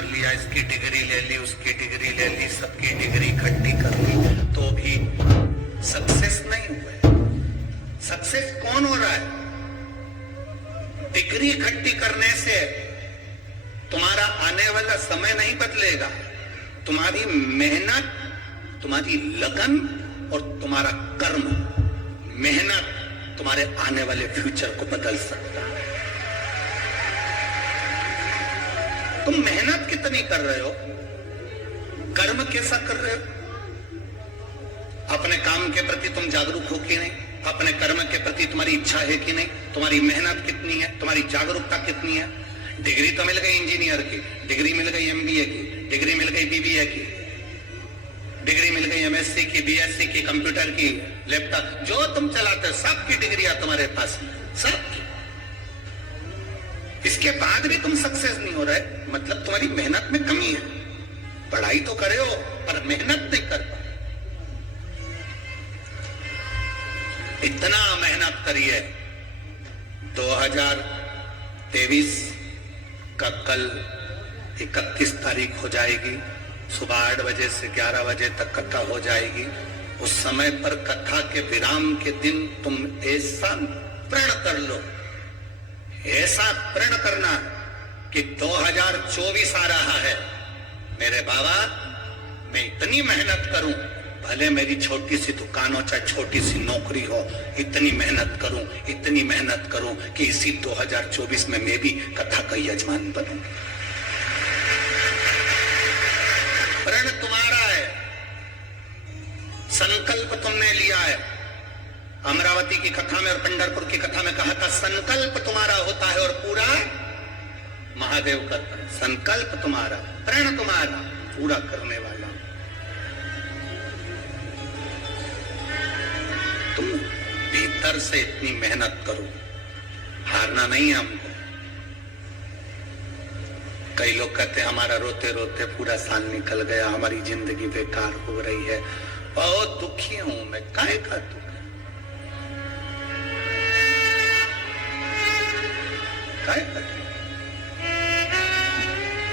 कर लिया, इसकी डिग्री ले ली, उसकी डिग्री ले ली, सबकी डिग्री इकट्ठी कर ली, तो भी सक्सेस नहीं हुए। सक्सेस कौन हो रहा है? डिग्री इकट्ठी करने से तुम्हारा आने वाला समय नहीं बदलेगा। तुम्हारी मेहनत, तुम्हारी लगन और तुम्हारा कर्म, मेहनत तुम्हारे आने वाले फ्यूचर को बदल सकता है। तुम मेहनत कितनी कर रहे हो, कर्म कैसा कर रहे हो? अपने काम के प्रति तुम जागरूक हो कि नहीं? अपने कर्म के प्रति तुम्हारी इच्छा है कि नहीं? तुम्हारी मेहनत कितनी है? तुम्हारी जागरूकता कितनी है? डिग्री तो मिल गई इंजीनियर की, डिग्री मिल गई एमबीए की, डिग्री मिल गई बीबीए की, डिग्री मिल गई एमएससी की, बीएससी की, कंप्यूटर की, लैपटॉप, जो तुम चलाते हो सबकी डिग्रियां तुम्हारे पास में, सब। इसके बाद भी तुम सक्सेस नहीं हो रहे, मतलब तुम्हारी मेहनत में कमी है। पढ़ाई तो करे हो पर मेहनत नहीं कर पाए। इतना मेहनत करिए। 2023 का कल 31 तारीख हो जाएगी। सुबह 8 बजे से 11 बजे तक कथा हो जाएगी। उस समय पर कथा के विराम के दिन तुम ऐसा प्रण कर लो, ऐसा प्रण करना कि 2024 आ रहा है, मेरे बाबा मैं इतनी मेहनत करूं, भले मेरी छोटी सी दुकान हो चाहे छोटी सी नौकरी हो, इतनी मेहनत करूं, इतनी मेहनत करूं कि इसी 2024 में मैं भी कथा का यजमान बनूं। प्रण तुम्हारा है, संकल्प तुमने लिया है। अमरावती की कथा में और पंढरपुर की कथा में कहा था संकल्प तुम्हारा होता है और पूरा महादेव करता है। संकल्प तुम्हारा, प्रण तुम्हारा, पूरा करने वाला तुम। भीतर से इतनी मेहनत करो, हारना नहीं है हमको। कई लोग कहते हैं हमारा रोते रोते पूरा साल निकल गया, हमारी जिंदगी बेकार हो रही है। बहुत दुखी हूं मैं। काहे का दुख?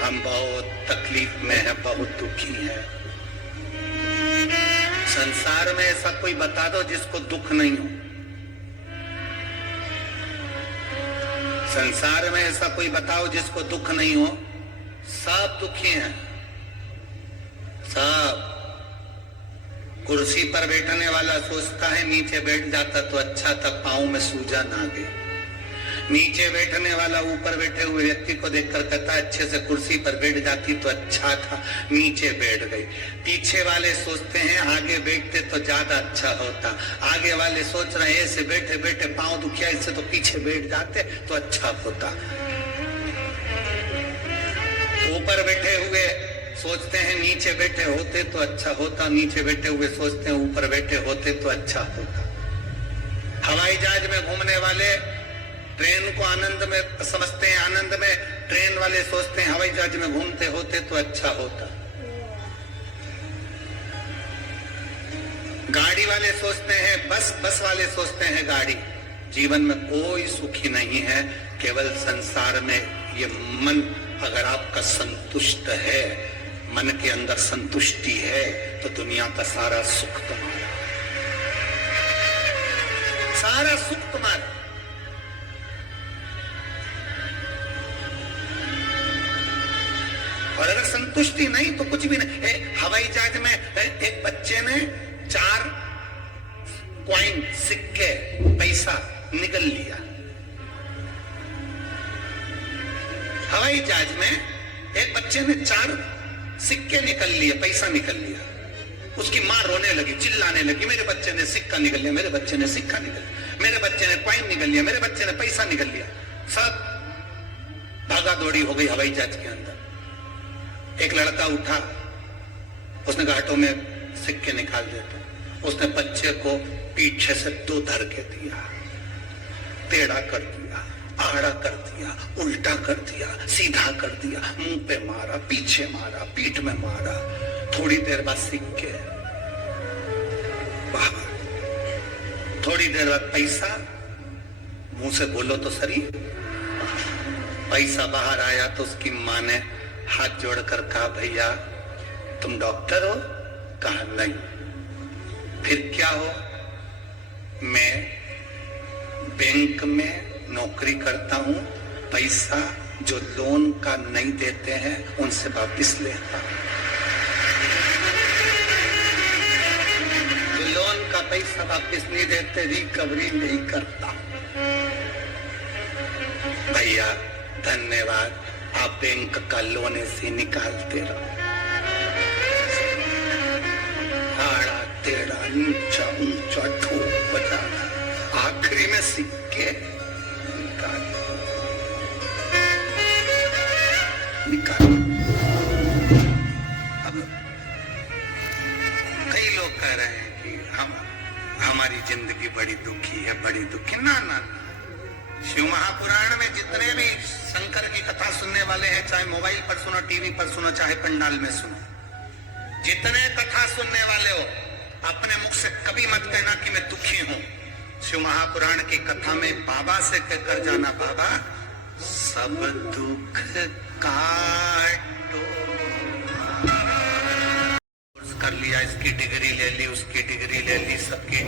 हम बहुत तकलीफ में हैं, बहुत दुखी हैं। संसार में ऐसा कोई बता दो जिसको दुख नहीं हो। संसार में ऐसा कोई बताओ जिसको दुख नहीं हो। सब दुखी हैं, सब। कुर्सी पर बैठने वाला सोचता है नीचे बैठ जाता तो अच्छा था, पांव में सूजन आ गई। नीचे बैठने वाला ऊपर बैठे हुए व्यक्ति को देखकर कहता है अच्छे से कुर्सी पर बैठ जाती तो अच्छा था, नीचे बैठ गई। पीछे वाले सोचते हैं आगे बैठते तो ज्यादा अच्छा होता। आगे वाले सोच रहे हैं ऐसे बैठे बैठे पांव दुखिया, इससे तो पीछे बैठ जाते तो अच्छा होता। ऊपर बैठे हुए सोचते हैं नीचे बैठे होते तो अच्छा होता, नीचे बैठे हुए सोचते हैं ऊपर बैठे होते तो अच्छा होता। हवाई जहाज में घूमने वाले ट्रेन को आनंद में समझते हैं, आनंद में ट्रेन वाले सोचते हैं हवाई जहाज में घूमते होते तो अच्छा होता। गाड़ी वाले सोचते हैं बस वाले सोचते हैं गाड़ी। जीवन में कोई सुखी नहीं है, केवल संसार में ये मन अगर आपका संतुष्ट है, मन के अंदर संतुष्टि है, तो दुनिया का सारा सुख तुम्हारा, सारा सुख तुम्हारा। और अगर संतुष्टि नहीं तो कुछ भी नहीं। हवाई जहाज में एक बच्चे ने 4 कॉइन, सिक्के, पैसा निकल लिया। हवाई जहाज में एक बच्चे ने 4 सिक्के निकल लिए, पैसा निकल लिया। उसकी मां रोने लगी, चिल्लाने लगी, मेरे बच्चे ने सिक्का निकल लिया, मेरे बच्चे ने सिक्का निकल लिया, मेरे बच्चे ने कॉइन निकल लिया, मेरे बच्चे ने पैसा निकल लिया। सब भागा दौड़ी हो गई हवाई जहाज के अंदर। एक लड़का उठा, उसने घाटों में सिक्के निकाल देते। उसने बच्चे को पीछे से 2 धर के दिया, टेढ़ा कर दिया, आड़ा कर दिया, उल्टा कर दिया, सीधा कर दिया, मुंह पे मारा, पीछे मारा, पीठ में मारा। थोड़ी देर बाद सिक्के, वाह। थोड़ी देर बाद पैसा, मुंह से बोलो तो सही। पैसा बाहर आया तो उसकी माँ ने हाथ जोड़कर कहा, भैया तुम डॉक्टर हो? कहा नहीं। फिर क्या हो? मैं बैंक में नौकरी करता हूं, पैसा जो लोन का नहीं देते हैं उनसे वापिस लेता हूं। जो लोन का पैसा वापिस नहीं देते, रिकवरी नहीं करता। भैया धन्यवाद, आप बैंक का लोन ऐसे निकालते रहो। आड़ा टेढ़ा ऊंचा ऊंचा ठोक बजाना, आखिरी में सिक्के निकाल। अब कई लोग कह रहे हैं कि हमारी जिंदगी बड़ी दुखी है, बड़ी दुखी। ना ना, शिव महापुराण में जितने भी शंकर की कथा सुनने वाले हैं, चाहे मोबाइल पर सुनो, टीवी पर सुनो, चाहे पंडाल में सुनो, जितने कथा सुनने वाले हो, अपने मुख से कभी मत कहना कि मैं दुखी हूं। शिव महापुराण की कथा में बाबा से कहकर जाना, बाबा सब दुख काटो। कर लिया, इसकी डिग्री ले ली, उसकी डिग्री ले ली, सबकी